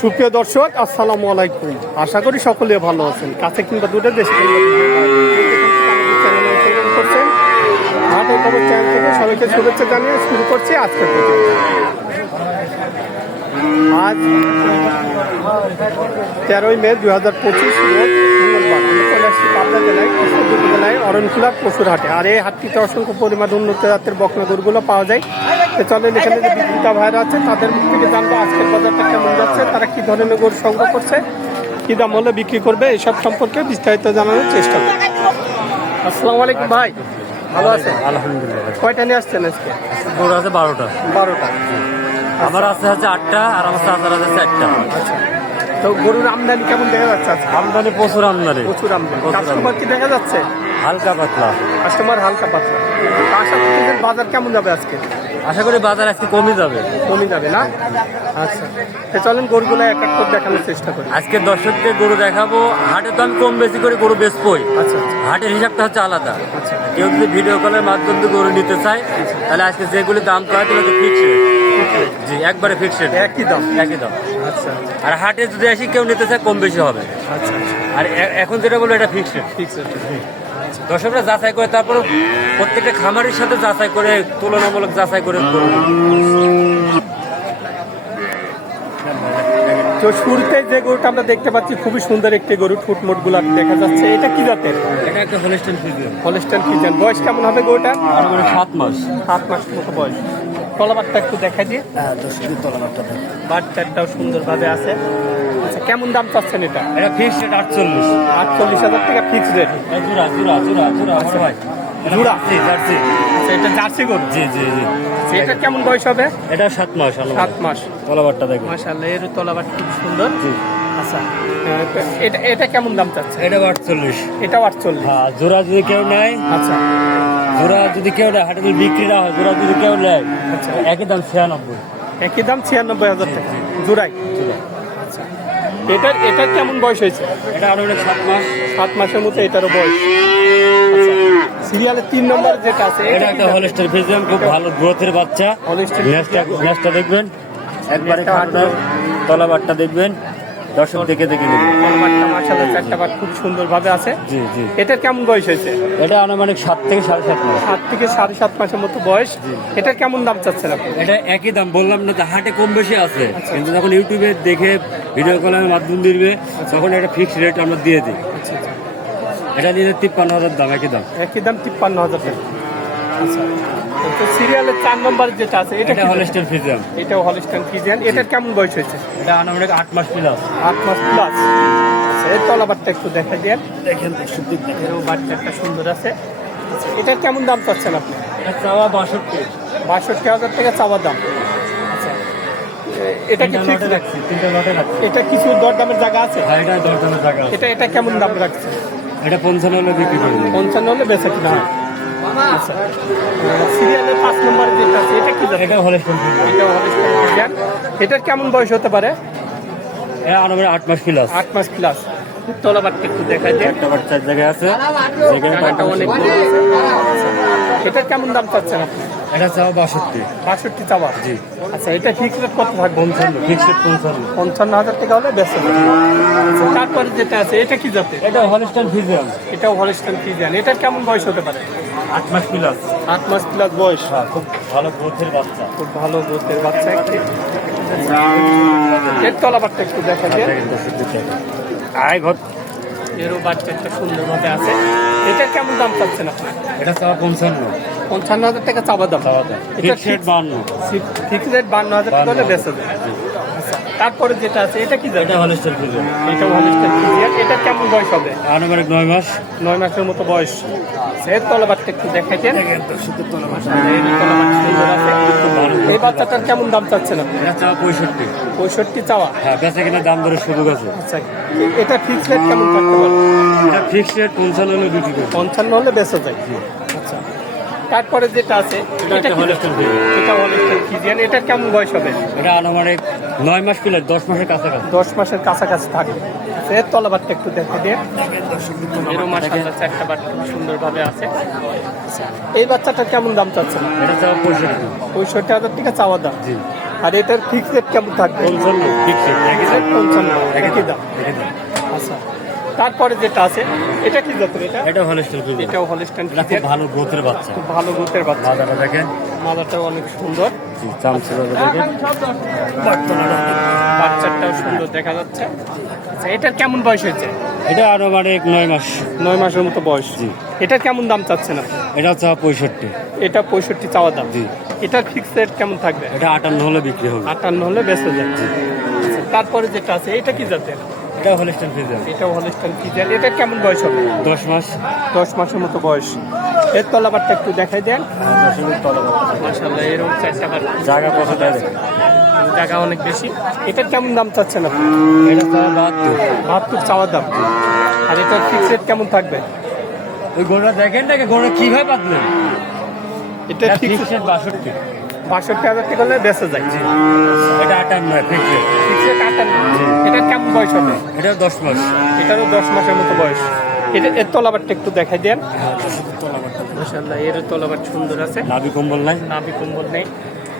সুপ্রিয় দর্শক, আসসালামু আলাইকুম। আশা করি সকলে ভালো আছেন। কাছে কিংবা দূরে দেশে সবাইকে শুভেচ্ছা জানিয়ে শুরু করছি আজকের আজ তেরোই মে দুই হাজার পঁচিশ জেলায় পশুর হাটে। আর এই হাটটিতে অসংখ্য পরিমাণ উন্নত জাতের বকনা গরুগুলো পাওয়া যায়। চলেন এখানে যে বিক্রেতা ভাইরা আছে তাদের মুখ থেকে জানব আজকের বাজারটা কেমন যাচ্ছে তারা কি ধরনের গরু সংগ্রহ করছে কি দাম হলে বিক্রি করবে এসব সম্পর্কে বিস্তারিত জানানোর চেষ্টা করবে। আসসালামু আলাইকুম ভাই ভালো আছেন? আলহামদুলিল্লাহ। কয়টা নিয়ে আসছেন আজকে? গরু আছে বারোটা। বারোটা। আমার আছে হচ্ছে আটটা আর আমার চাচার আছে চারটা আচ্ছা। তো গরুর আমদানি কেমন দেখা যাচ্ছে আজকে? আমদানি প্রচুর আমদানি। প্রচুর আমদানি। কাস্টমার কি দেখা যাচ্ছে? হালকা পাতলা। কাস্টমার হালকা পাতলা। আশা করতেছেন বাজার কেমন যাবে আজকে? আশা করি বাজার আজকে কমে যাবে। কমে যাবে না? আচ্ছা। তো চলেন গরুগুলো এক এক করে দেখানোর চেষ্টা করি। আজকে দর্শককে গরু দেখাবো। হাটে তো আমি কম বেশি করে গরু বেচবই। আচ্ছা আচ্ছা। হাটের হিসাবটা হচ্ছে আলাদা। আচ্ছা। কেউ যদি ভিডিও কলের মাধ্যমে দিয়ে গরু নিতে চায় তাহলে আজকে যেগুলি দাম হয় তাহলে ফিক্স জি একবারে ফিক্সড একই দাম। একই দাম। আচ্ছা। আর হাটে যদি আসি কেউ নিতে চায় কম বেশি হবে। আচ্ছা আচ্ছা। আর এখন যেটা বলব এটা ফিক্সড আছে দর্শকরা যাচাই করে তারপর প্রত্যেকটা খামারের সাথে যাচাই করে তুলনামূলক যাচাই করে তো শুরুতে যে গরুটা আমরা দেখতে পাচ্ছি খুবই সুন্দর একটি গরু ঠুটমুটগুলা দেখা যাচ্ছে। এটা কি জাতের? এটা একটা হলিস্টেন ফিজিয়ান হলস্টাইন ফিজিয়ান বয়স কেমন হবে গরুটা সাত মাস। সাত মাস মতো বয়স। তলাবারটা একটু দেখা দিয়ে। বাচ্চাটাও সুন্দরভাবে আছে। আচ্ছা কেমন দাম চাচ্ছেন এটা? এটা ফিক্সড রেট আটচল্লিশ। আটচল্লিশ হাজার টাকা ফিক্স রেট জোড়া জোড়া জোড়া জোড়া আমার ভাই। এটা জোড়া? Jersey jersey. আচ্ছা এটা জার্সি গরু? জি জি জি। আচ্ছা, এটা কেমন বয়স হবে? এটা সাত মাস সাত মাস। তলাবারটা দেখুন মাশাআল্লাহ এর তলাবার খুব সুন্দর। জি। আচ্ছা এটা এটা কেমন দাম চাচ্ছে এটা আটচল্লিশ। এটাও আটচল্লিশ। হ্যাঁ জোড়া যদি কেউ নেয়। আচ্ছা। জোড়া যদি কেউ নেয় হাটে যদি বিক্রি না হয় জোড়া যদি কেউ নেয় আচ্ছা। একই দাম ছিয়ানব্বই। একই দাম ছিয়ানব্বই হাজার টাকা। জোড়াই? আচ্ছা। এটার এটার কেমন বয়স হয়েছে? এটা আরও সাত মাস। সাত মাসের মতো এটারও বয়স। আচ্ছা। সিরিয়ালের তিন নম্বর যেটা আছে এটা একটা হলিস্টার ফিজিয়াম খুব ভালো গ্রোথের বাচ্চা। ন্যাসটা ন্যাসটা দেখবেন। একবারে খাটটা তলাবারটা দেখবেন। দর্শক দেখে দেখে নেবেন তলাবারটা মাশাআল্লাহ চারটা খুব সুন্দরভাবে আছে। জি জি। এটার কেমন বয়স হয়েছে? এটা আনুমানিক সাত থেকে সাড়ে সাত মাস। সাত থেকে সাড়ে সাত মাসের মতো বয়স। এটার কেমন দাম চাচ্ছেন আপনি? এটা একই দাম বললাম না যে হাটে কম বেশি আছে। আচ্ছা। কিন্তু যখন ইউটিউবে দেখে ভিডিও কলের মাধ্যম দিবে তখন এটা ফিক্সড রেট আমরা দিয়ে দিই। আচ্ছা আচ্ছা। এটা নিয়ে তিপ্পান্ন হাজার দাম একই দাম। একই দাম তিপ্পান্ন হাজার টাকা। আচ্ছা। তো সিরিয়ালের চার নম্বর যেটা আছে এটা হলিস্টার এটাও ফিজিয়ান এটার কেমন বয়স হয়েছে? এটা আনুমানিক আট মাস প্লাস আট মাস প্লাস আচ্ছা এর তলাবারটা একটু দেখা দেখেন দিক দেখেন সুন্দর আছে। আচ্ছা এটার কেমন দাম চাচ্ছেন আপনি? চাওয়া বাষট্টি। বাষট্টি হাজার টাকা চাওয়া দাম। আচ্ছা এটা কি রাখছি এটা কিছু দরদামের জায়গা আছে? হ্যাঁ এটা দরদামের এটা এটা কেমন দাম রাখছে? এটা পঞ্চান্ন হলে বিক্রি করে পঞ্চান্ন হলে বেঁচে কিনা হয়। সিরিয়ালের পাঁচ নম্বর যেটা আছে এটা কি এটা হলিস্টান এটার কেমন বয়স হতে পারে? আনুমানিক আট মাস প্লাস আট মাস প্লাস তলাবারটা একটু দেখা যায় একটা বাচ্চার জায়গায় আছে। জায়গাটা অনেক কেমন দাম চাচ্ছেন আপনি? এটা চাওয়া বাষট্টি। বাষট্টি চাওয়া? জি। আচ্ছা এটা ফিক্স রেট কত থাকবে? পঞ্চান্ন পঞ্চান্ন। পঞ্চান্ন হাজার টাকা হলে বেশ আচ্ছা তারপরে যেটা আছে এটা কি জাতে এটা হলিস্টার ফিজিয়াম এটাও হলিস্টান ফিজিয়ান এটার কেমন বয়স হতে পারে? আট মাস প্লাস আট মাস প্লাস বয়স। হ্যাঁ খুব ভালো গ্রোথের বাচ্চা। খুব ভালো গোতের বাচ্চা। একটি এর তলাবারটা একটু দেখা যায় আয় ঘর। এরও বাচ্চা একটা সুন্দর সুন্দরভাবে আছে। এটার কেমন দাম চাচ্ছেন আপনি? এটা চাওয়া পঞ্চান্ন। পঞ্চান্ন হাজার টাকা চাওয়া দাম। চাওয়া দাম। এটা ফিক্সড বান্ন। ফিক্স রেট বান্ন হাজার টাকা হলে বেঁচে যায়। তারপরে যেটা আছে এটা কি এটা হলিস্টার ফিজিয়াম এটা হলিস্টার ফিজিয়ান এটা কেমন বয়স হবে? আনুমানিক নয় মাস। নয় মাসের মতো বয়স। সে তলাবারটা একটু দেখাইতেন। এই বাচ্চাটার কেমন দাম চাচ্ছেন আপনি? চাওয়া পঁয়ষট্টি। পঁয়ষট্টি চাওয়া? হ্যাঁ বেচা কিনা দাম ধরে সুযোগ আছে। আচ্ছা এটা ফিক্স রেট কেমন থাকতে পারে? এটা ফিক্সড রেট পঞ্চান্ন হলে বিক্রি পঞ্চান্ন হলে বেঁচে যায়। তারপরে যেটা আছে এটা? ফিজিয়াম এটা ফিজিয়ান কেমন বয়স হবে? এটা আনুমানিক নয় মাস প্লাস দশ মাসের কাছাকাছি। দশ মাসের কাছাকাছি থাকে সে তলাবারটা একটু দেখে দিয়ে। এরও মাসাল্লাহ চারটা সুন্দরভাবে আছে। এই বাচ্চাটার কেমন দাম চাচ্ছেন? এটা চাওয়া পঁয়ষট্টি। পঁয়ষট্টি হাজার টাকা চাওয়া দাম। জি। আর এটার ফিক্স রেট কেমন থাকবে? পঞ্চান্ন। ফিক্সড ফিক্স রেট পঞ্চান্ন। একই দাম। আচ্ছা। তারপরে যেটা আছে এটা কি জাতের এটা? এটা হলস্টেল খুব এটাও হলস্টাইন এটা খুব ভালো গ্রোথের বাচ্চা। খুব ভালো গোতের বাচ্চা। মাদাটা দেখেন। মাদারটাও অনেক সুন্দর। চামচুরা দেখেন। বাচ্চাটাও সুন্দর দেখা যাচ্ছে। আচ্ছা এটার কেমন বয়স হয়েছে? এটা আরও মানে নয় মাস। নয় মাসের মতো বয়স। জি। এটার কেমন দাম চাচ্ছেন আপনি? এটা হচ্ছে পঁয়ষট্টি। এটা পঁয়ষট্টি চাওয়া দাম। জি। এটার ফিক্স রেট কেমন থাকবে? এটা আটান্ন হলে বিক্রি হবে। আটান্ন হলে বেঁচে যায়। আচ্ছা, তারপরে যেটা আছে এটা কি জাতের? এটা হলস্টেল ফিজার এটাও হলস্টাইন ফিজিয়ান। এটা কেমন বয়স হবে? দশ মাস। দশ মাসের মতো বয়স। এর তলাবারটা একটু দেখাই দেন। মাসাল্লাহ এরকম চারটা বার। জায়গা কত দেয়। জায়গা অনেক বেশি। এটার কেমন দাম চাচ্ছেন আপনি? এটা তো বাহাত্তর। বাহাত্তর চাওয়ার দাম। আর এটার ফিক্স রেট কেমন থাকবে? ওই গরুটা দেখেন নাকি গরুটা কীভাবে পাতলেন? এটা এটা ফিক্স ফিক্সড বাষট্টি। বাষট্টি হাজার টাকা হলে বেঁচে যায়। এটা আটান্ন ফিক্সড ফিক্স রেট আটান্ন এটার কেমন বয়স হবে? এটা দশ মাস। এটারও দশ মাসের মতো বয়স। এটা এর তলাবারটা একটু দেখাই দেন। মাসাল্লাহ এর তলাবার সুন্দর আছে। নাভি কম্বল নাই? নাভি কম্বল নেই।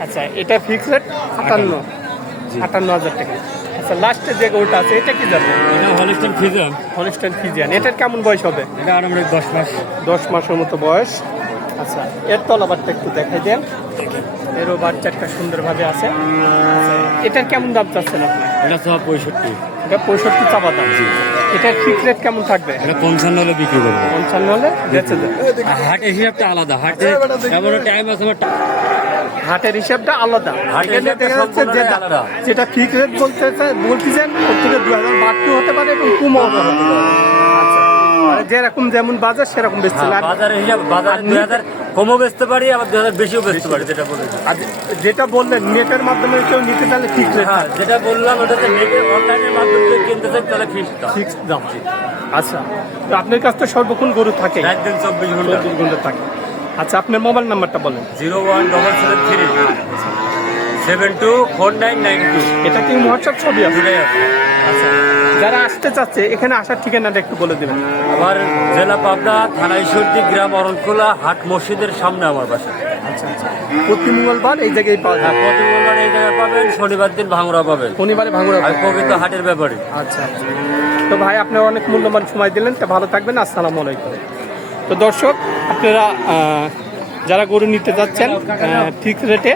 আচ্ছা এটা ফিক্স রেট আটান্ন। আটান্ন। হাজার টাকা। আচ্ছা লাস্টে যে গরুটা আছে এটা কি যাবে এটা হলস্টেল ফিজার হনস্টাইন ফিজিয়ান এটার কেমন বয়স হবে? এটা আনুমানিক দশ মাস। দশ মাসের মতো বয়স। আচ্ছা এর তলাবারটা একটু দেখাই দেন। এরও বাচ্চাটা সুন্দরভাবে আছে। এটার কেমন দাম চাচ্ছেন আপনি? এটা সব পঁয়ষট্টি। এটা পঁয়ষট্টি চাপা দাম। এটার ফিক্স রেট কেমন থাকবে? এটা পঞ্চান্ন হলে বিক্রি করব। পঞ্চান্ন হলে বেঁচে যাবে হাটের হিসাবটা আলাদা। হাটে এমন টাইম আছে হাটের হিসাবটা আলাদা। হাটের যেটা। যেটা ফিক্স রেট বলতে বলতেছেন দু হাজার বাড়তি হতে পারে এবং কমও হতে পারে। যেরকম যেমন বাজার সেরকম বেচছে হ্যাঁ, বাজারের হিসাব বাজারে দুই হাজার কমও বেচতে পারি আবার দুই হাজার বেশিও বেচতে পারি যেটা আর যেটা বললেন নেটের মাধ্যমে কেউ নিতে চাইলে ফিক্স রেট হ্যাঁ যেটা বললাম ওটাতে নেটের অনলাইনের মাধ্যমে কিনতে চাই তাহলে দাম। ফিক্স দাম। আচ্ছা তো আপনার কাছ থেকে সর্বক্ষণ গরু থাকে। রাত দিন চব্বিশ ঘণ্টা। চব্বিশ ঘণ্টা থাকে। আচ্ছা আপনার মোবাইল নাম্বারটা বলেন। Zero one double seven three seven two four nine nine two. এটা কি হোয়াটসঅ্যাপ ছবি আছে। যারা আসতে চাচ্ছে এখানে আসার ঠিকানাটা একটু বলে দেবেন। আমার জেলা পাবনা থানা ঈশ্বরদী গ্রাম অরণখোলা হাট মসজিদের সামনে আমার বাসা। আচ্ছা আচ্ছা। প্রতি মঙ্গলবার এই জায়গায় পাওয়া হ্যাঁ যায় প্রতি মঙ্গলবার এই জায়গায় পাবেন শনিবার দিন ভাঙড়া পাবেন। শনিবারে ভাঙুরা আমি প্রকৃত হাটের ব্যাপারে। আচ্ছা আচ্ছা। তো ভাই আপনার অনেক মূল্যবান সময় দিলেন তো ভালো থাকবেন আসসালামু আলাইকুম। তো দর্শক আপনারা যারা গরু নিতে যাচ্ছেন ঠিক রেটে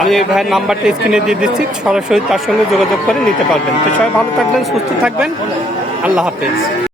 আমি এই ভাইয়ের নাম্বারটা স্ক্রিনে দিয়ে দিচ্ছি, সরাসরি তার সঙ্গে যোগাযোগ করে নিতে পারবেন। তো সবাই ভালো থাকবেন, সুস্থ থাকবেন। আল্লাহ হাফেজ।